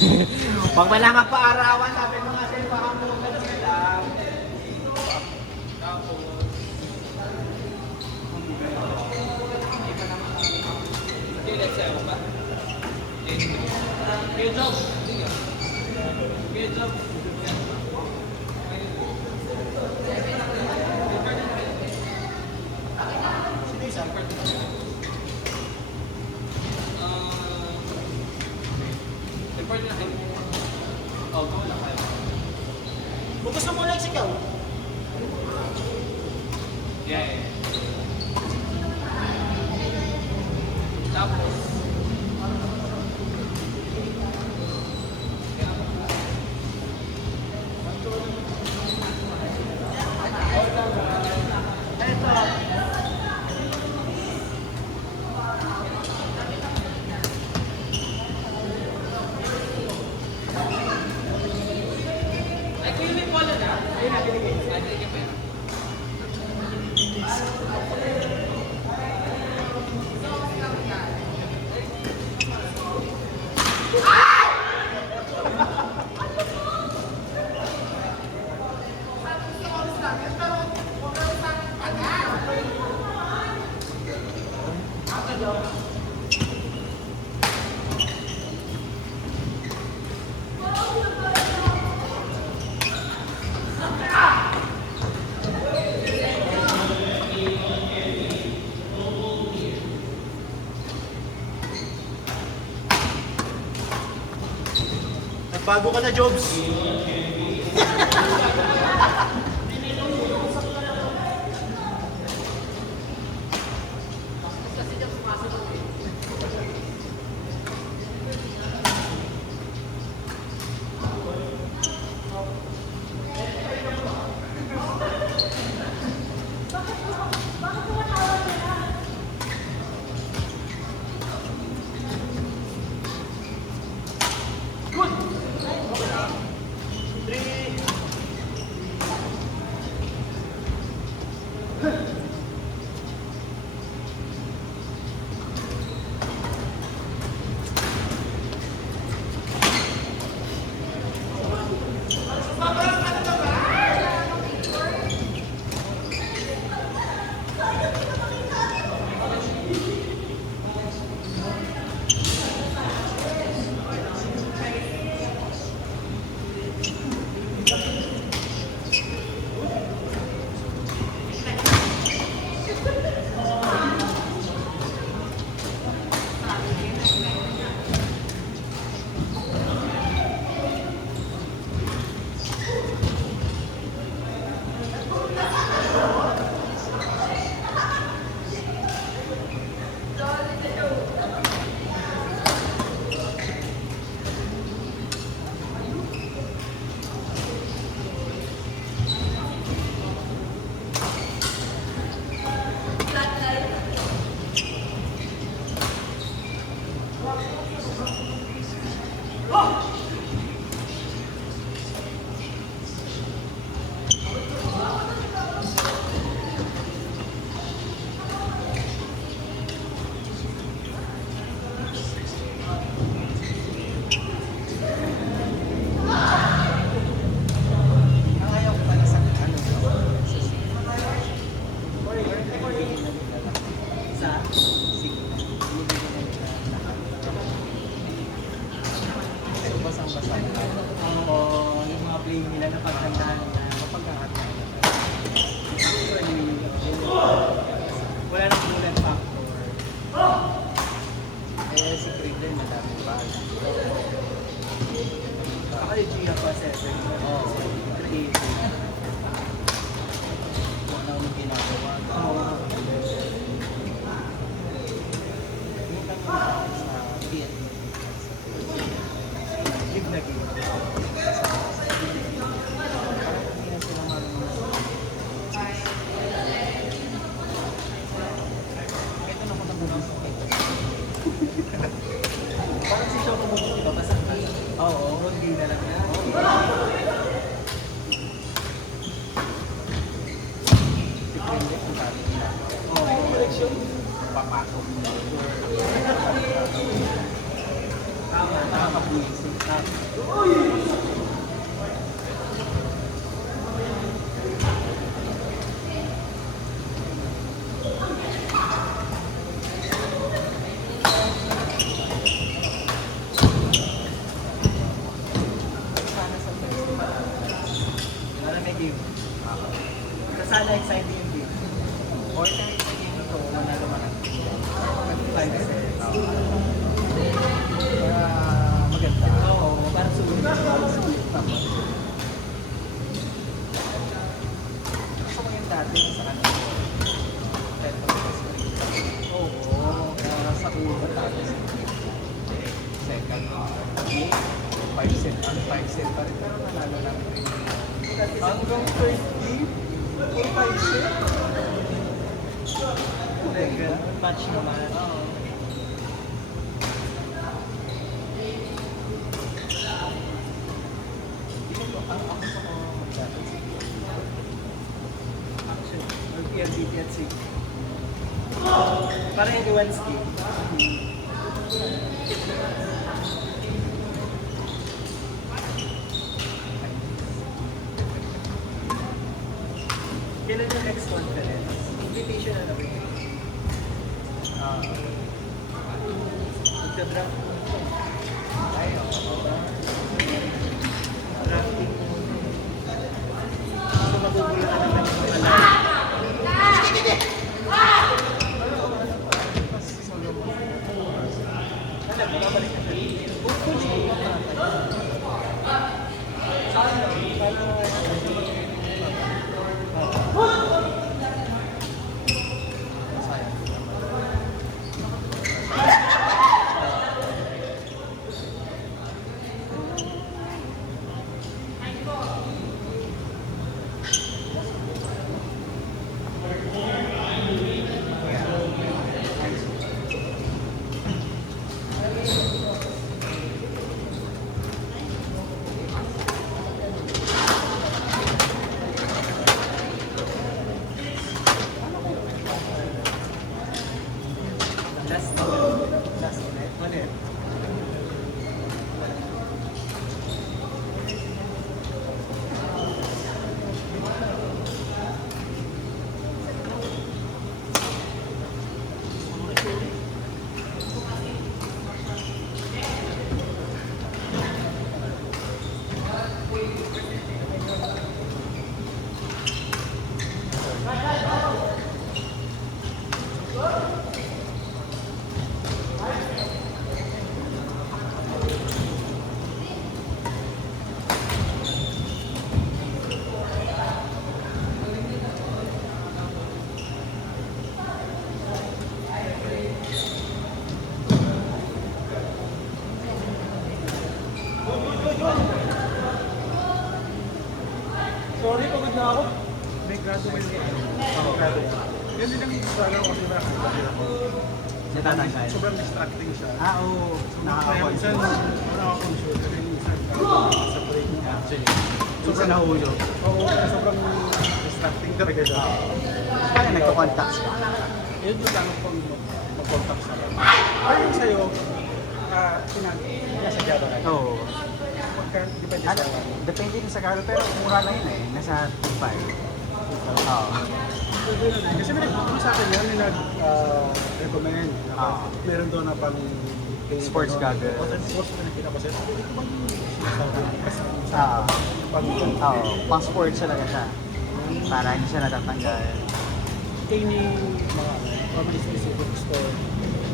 Pag wala nga paarawan, sabi mo nga sa'yo, baka mo sila. Okay, let's say, ba? Good job. Good job. Sino yung samper? Report natin. Oh, go lang kayo. Bukas na muna yung sigaw. Yeah. Tapos, ay, kuya may polo na. Ayun na, binigay. Ay, binigay pa yun. Nagbago ka na, Jobs. Oo, yung mga play nila na paghandaan nila, mapagkakataon. Wala nang bullet factor. Eh, si Cleveland madami pa. Saka yung Gia pa 7. Oo, creative. Kung ano yung ginagawa. Oo. Yung kanya sa PN. Give na give. Parang si Choco mo, di ba? Basta ka. Oo, hindi na lang yan. Depende kung paano ginagawa. Oo, correction. Papasok. Tama, tama. nakakabuisit na. Sana sa festival. Para may game. Sana exciting yung game. Or kahit sa game ito, manalo man ang 5 sets. Para maganda. Oo, para sulit. Gusto ko yung dati sa kanila. Oo, sa ulo tapos second. 5 set, 5 set pa rin. Pero nanalo lang. Hanggang 30? 5 set? Match naman. Oo. Ang gusto ko mag-dapat sa action. Or PLDT at SIG. Para anyone's game. Kailan yung next conference? Invitation na naman yun. Magka-draft. Ayaw. Drafting. So magugulo na lang ng mga live. Alam mo, babalik na siya. Hopefully, last minute. Ano yun? Sorry, pagod na ako. May graduate. Ako, graduate. Yan din ang struggle kasi nakakita ako. Natatanggal. Sobrang distracting siya. Oo. Kaya minsan, nakakonsult. Kasi minsan, sa break niya. Actually. Sobrang nahulog. Oo, sobrang distracting talaga siya. Paano nagko-contacts ka? Yun yung tanong kung mag-contact sa akin. Pero yung sa'yo, pinasadya ba kayo? Oo. Depende Ano, sa depende din sa karo, pero mura lang yun eh. Nasa 5. Oo. Kasi may nagpupunta sa akin yan, may nag-recommend. Meron doon na pang Sports goggles. Sports na nakita ko sir. Oo. Pang sports talaga siya. Para hindi siya natatanggal. Any mga family specific store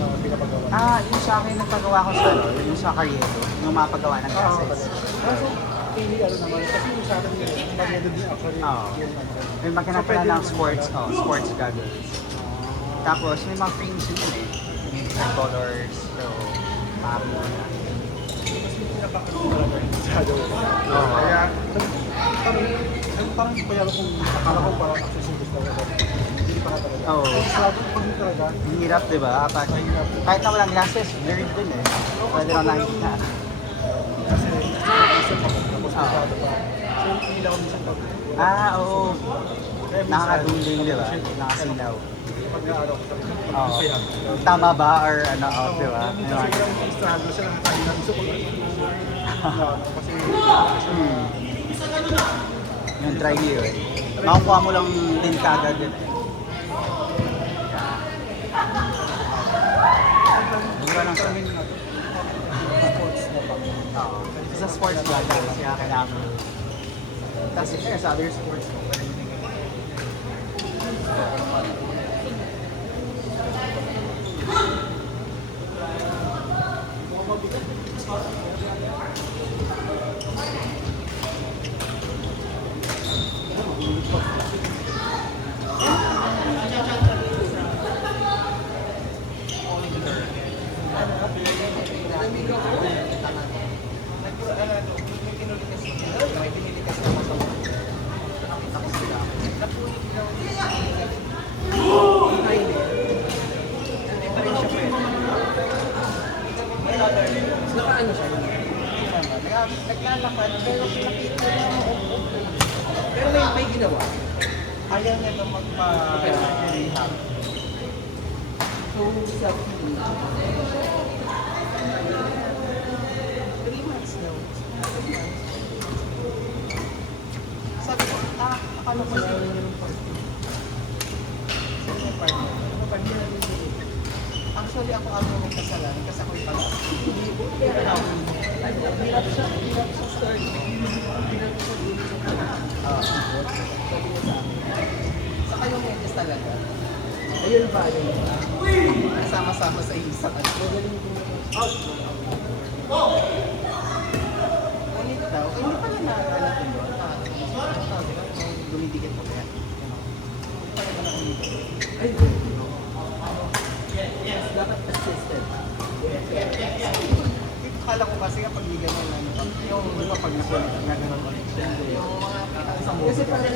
na pinapagawa. Yung sa akin nagpagawa ko sa ano, yung sa Carriedo, yung mapagawa ng gases. So, any ano naman, kasi yung sa akin yun, maganda din actually Oo. yung ano. May maghanap ka na ng sports goggles. Tapos may mga frames yun eh. May different colors. So, Pinapakagawa talaga yung shadow. Kaya, parang kaya kung akala ko parang accessible talaga. Hindi pa talaga. Oo. Sabi ko din talaga. Ang hirap, di ba? Kahit na walang glasses, blurred din eh. Pwede na nakikita. Kasi, isa pa. Tapos masyado pa. So, hindi lang ako minsan pag... Oo. Kaya minsan, Nakakadungling, di ba? Nakasilaw. pag-aaraw ko sa kanya. Oo. Kaya, Tama ba or ano, di ba? minsan siguro yung struggle siya na kanina. Gusto ko lang kasi Yung try nyo eh. Makukuha mo lang din kagad yun eh. Di ba lang siya? sports na pa. Oo. Sa sports vlog, kaya kailangan. Tapos sa other sports mo, pwede mo din ganyan. Nakaano siya? Naglalakad, pero pinakita niya pero may ginawa. Ayaw niya na magpa-rehab. So, self-healing. 3 months now. Sabi ko, akala ko siya yun yung partner. Sabi niya partner. Actually, ako ng kasalanan kasi ako yung pala. Hirap siya start. Hirap siya dito sa sabi niya sa akin. Saka yung medis talaga. Ayun ba yun? Kasama-sama sa isang ano. Magaling ko naman. Ngunit daw, hindi pala naalala ko yun. Dumidikit ko kaya. Hindi pala na dumidikit. Ay, yes, dapat assisted. Akala ko kasi kapag hindi ganun, yung di ba pag nagaganon ulit siya, yung mga sa movie. Kasi parang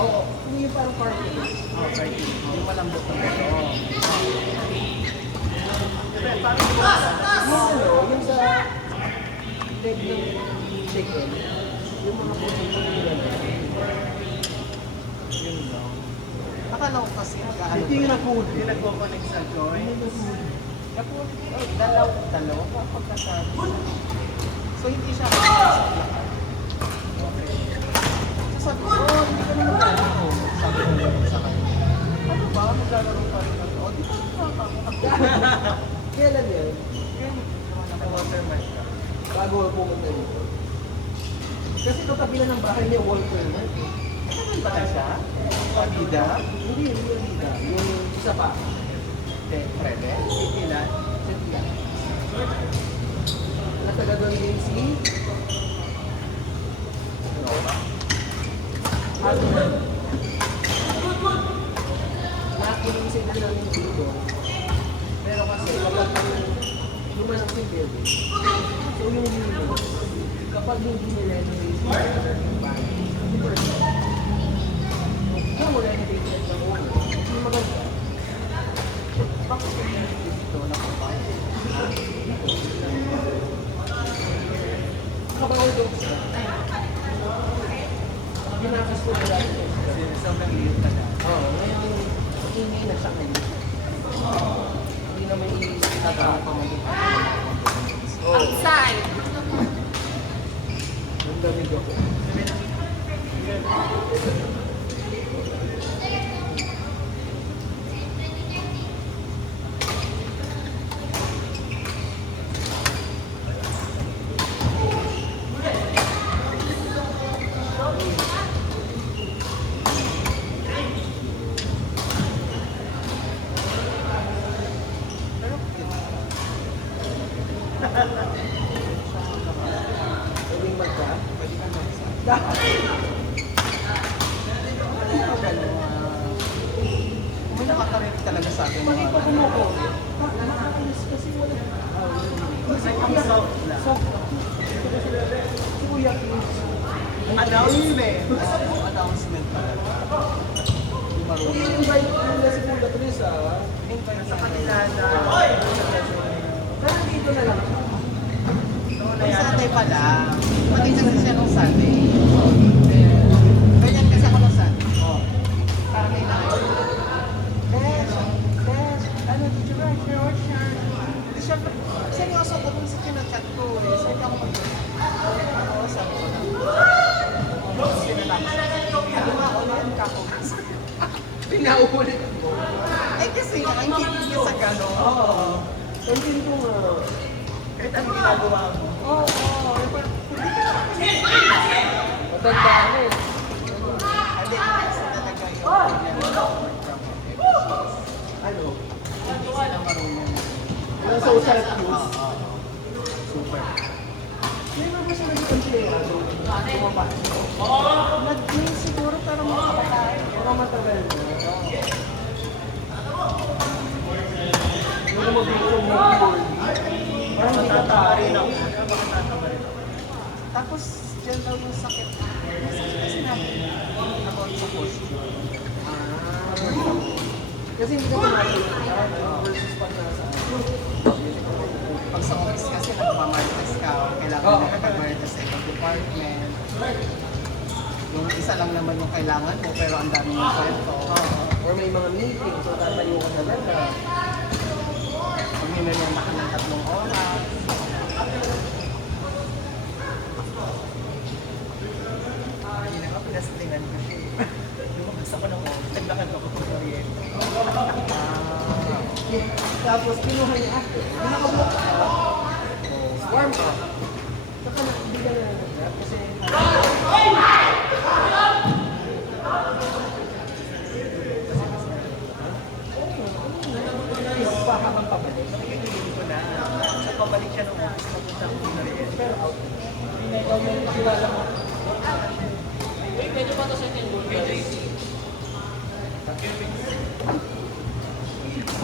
oo, yung parang party. Oo, party. Yung malambot na gano'n. Diba, parang yung sa leg ng chicken, yung mga puso yung gano'n. Yun lang. Akala ko kasi mag-aano. Hindi yung nag-food. Yung nagpo-connect sa joints. Dalawa pa pagkasabi. So hindi siya makakasap lahat. Okay. So sabi ko, hindi ka naman ano. Sabi ko sa kanya. Ano ba? Maglalaro pa rin ako. O, di ba nakakakakak? Kailan yun? Kailan naka-watermark ka. Bago pumunta dito. Kasi ito tabi na ng bahay niya, watermark. Ano ba siya? Pabida? Hindi yung Pabida. Yung isa pa. Prede? Sitila? Sitila. Nataga doon din si Nora. Adman. Nakinisip na namin dito. Pero kasi kapag lumalang si building, so yung dito, kapag hindi nirenovate yung bahay, kung wala na dito ng ulo, hindi maganda. Bakit hindi dito na kapag? Kabawal doon siya. Ginakas ko nila ito. Sobrang liit na na. Oo, ngayon, ingay na siya ngayon. Hindi naman itatawag pa mag outside! Ang damig ako. Pwedeng magka? Pwede ka magsa. May nakakarinig talaga sa akin. Pwede pa kumuko. Nakakainis kasi wala. Ang soft lang. Soft lang. Si Kuya Kims. Announcement. Announcement talaga. Hindi marunong. I-invite ko nila si Kuya Chris sa kanila na. Pero dito na lang. May Sunday pala. Pati kasi siya nung Sunday. Ganyan kasi ako Gano? Oo. Pansin ko nga. Kahit anong ginagawa mo. Oo. Matanda na eh. Hindi, kasi talaga yung Ano? hindi sila marunong. Ano social cues? Super. Hindi na ba siya naging empleyado? Pumapasok. Nag-game siguro pero mga kabataan. Baka matagal na. Yung mabilis yung movie. Parang hindi ka Tatama rin tayo. ako. Tatama rin ako. Tapos, dyan daw yung sakit. Kasi namin about sa posture. Kasi hindi ka tumatulog versus pag nasa Pag sa office kasi nagmamarites ka, kailangan mo mag-marites sa ibang department. Yung isa lang naman yung kailangan mo, pero ang dami yung kwento. or may mga meeting, so tatayo ka talaga. Pag minunyan ka ng 3 oras. Hindi na nga pinastingan kasi. Lumabas ako ng office. Naglakad ako sa kuryente. Tapos kinuha niya after. Nakablock ka. Warm up. Saka na, hindi ka na nag-grab kasi pa habang pabalik. Nakikinig ko na. Sa pabalik siya ng office. Napunta ako sa kuryente. Pero out. Hindi na ikaw may kakilala mo